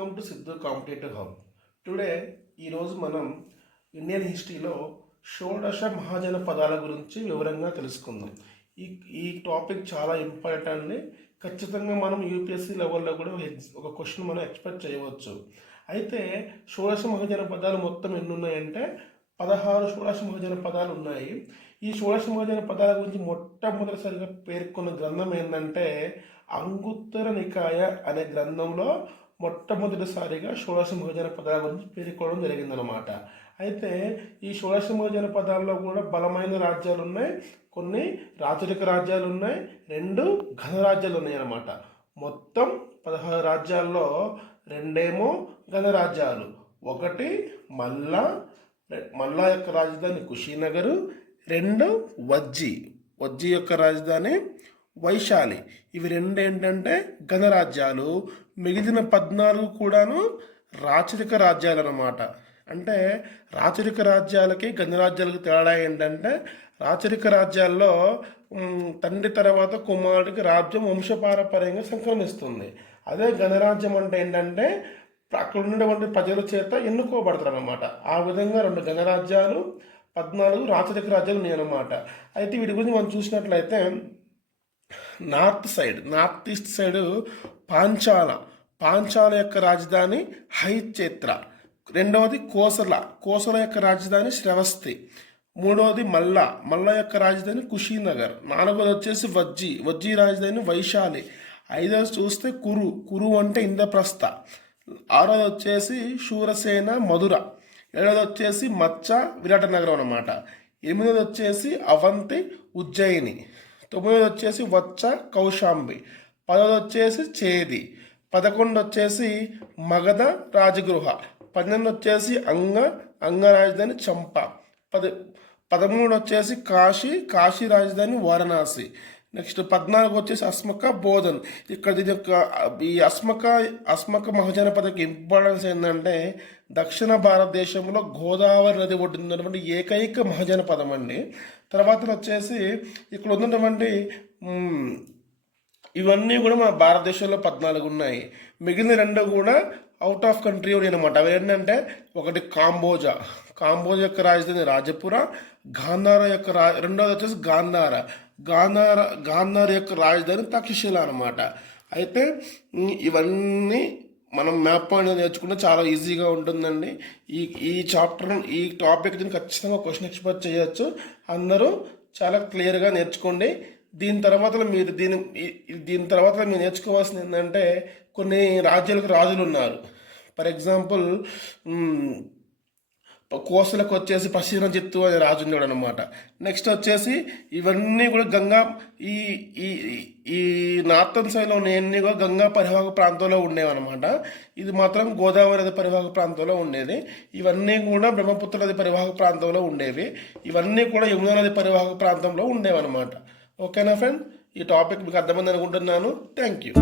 Welcome to Siddhu competitive hub. Today ఈరోజు మనం Indian హిస్టరీలో షోడశ మహాజన పదాల గురించి వివరంగా తెలుసుకుందాం. ఈ టాపిక్ చాలా ఇంపార్టెంట్ అండి. ఖచ్చితంగా మనం యూపీఎస్సీ లెవెల్లో కూడా ఒక క్వశ్చన్ మనం ఎక్స్పెక్ట్ చేయవచ్చు. అయితే షోడశ మహాజన పదాలు మొత్తం ఎన్ని ఉన్నాయంటే 16 షోడశ మహాజన పదాలు ఉన్నాయి. ఈ షోడశ మహాజన పదాల గురించి మొట్టమొదటిసారిగా పేర్కొన్న గ్రంథం ఏంటంటే అంగుత్తర నికాయ అనే గ్రంథంలో మొట్టమొదటిసారిగా షోడశ మహాజన పదాల గురించి పేర్కొనడం జరిగిందనమాట. అయితే ఈ షోడశ మహాజన పదాల్లో కూడా బలమైన రాజ్యాలు ఉన్నాయి, కొన్ని రాచరిక రాజ్యాలు ఉన్నాయి, 2 ఘనరాజ్యాలు ఉన్నాయి అన్నమాట. మొత్తం 16 రాజ్యాల్లో 2 ఘనరాజ్యాలు. ఒకటి మల్లా యొక్క రాజధాని కుషీనగర్, 2 వజ్జి యొక్క రాజధాని వైశాలి. ఇవి 2 ఏంటంటే ఘనరాజ్యాలు. మిగిలిన 14 కూడాను రాచరిక రాజ్యాలు అన్నమాట. అంటే రాచరిక రాజ్యాలకి ఘనరాజ్యాలకు తేడా ఏంటంటే రాచరిక రాజ్యాల్లో తండ్రి తర్వాత కుమారుడికి రాజ్యం వంశపారపర్యంగా సంక్రమిస్తుంది. అదే ఘనరాజ్యం అంటే ఏంటంటే అక్కడ ఉన్నటువంటి ప్రజల చేత ఎన్నుకోబడతారు అన్నమాట. ఆ విధంగా 2 ఘనరాజ్యాలు, 14 రాచరిక రాజ్యాలు ఉన్నాయన్నమాట. అయితే వీటి గురించి మనం చూసినట్లయితే నార్త్ ఈస్ట్ సైడ్ పాంచాల యొక్క రాజధాని హైచేత్ర, 2వది కోసల యొక్క రాజధాని శ్రవస్తి, 3వది మల్ల యొక్క రాజధాని కుషీనగర్, 4వది వచ్చేసి వజ్జి రాజధాని వైశాలి, 5వది చూస్తే కురు అంటే ఇంద్రప్రస్థ, 6వది వచ్చేసి శూరసేన మధుర, 7వది వచ్చేసి విరాటనగరం అన్నమాట, 8వది వచ్చేసి అవంతి ఉజ్జయిని, 9వది వచ్చేసి కౌశాంబి, 10వది వచ్చేసి చేది, 11 వచ్చేసి మగధ రాజగృహ, 12 వచ్చేసి అంగ రాజధాని చంప, 13 వచ్చేసి కాశీ రాజధాని వారణాసి. నెక్స్ట్ 14 వచ్చేసి అస్మక బోధన్. ఇక్కడ ఈ అస్మక మహాజనపదకి ఇంపార్టెన్స్ ఏంటంటే దక్షిణ భారతదేశంలో గోదావరి నది ఒడ్డున్నటువంటి ఏకైక మహాజనపదం అండి. తర్వాత వచ్చేసి ఇక్కడ ఉన్నటువంటి ఇవన్నీ కూడా మన భారతదేశంలో 14 ఉన్నాయి. మిగిలిన 2 కూడా అవుట్ ఆఫ్ కంట్రీ ఉన్నాయి అనమాట. అవి ఏంటంటే ఒకటి కాంబోజా యొక్క రాజధాని రాజపుర, గాంధార యొక్క 2వది వచ్చేసి గాంధార యొక్క రాజధాని తక్షశిల అనమాట. అయితే ఇవన్నీ మనం మ్యాప్ పాయింట్ నేర్చుకుంటే చాలా ఈజీగా ఉంటుందండి. ఈ టాపిక్ దీన్ని ఖచ్చితంగా క్వశ్చన్ ఎక్స్పెక్ట్ చేయొచ్చు. అందరూ చాలా క్లియర్గా నేర్చుకోండి. దీని తర్వాత మీరు నేర్చుకోవాల్సింది ఏంటంటే కొన్ని రాజ్యాలకు రాజులు ఉన్నారు. ఫర్ ఎగ్జాంపుల్ కోసలకు వచ్చేసి ప్రసీనజిత్తు అనే రాజు ఉన్నాడు అనమాట. నెక్స్ట్ వచ్చేసి ఇవన్నీ కూడా గంగా ఈ నార్థన్ సైడ్లో ఉన్నవన్నీ కూడా గంగా పరివాహక ప్రాంతంలో ఉండేవి అనమాట. ఇది మాత్రం గోదావరి నది పరివాహక ప్రాంతంలో ఉండేది. ఇవన్నీ కూడా బ్రహ్మపుత్ర నది పరివాహక ప్రాంతంలో ఉండేవి. ఇవన్నీ కూడా యమునా నది పరివాహక ప్రాంతంలో ఉండేవి అనమాట. ఓకేనా ఫ్రెండ్, ఈ టాపిక్ మీకు అర్థమైంది అనుకుంటున్నాను. Thank you.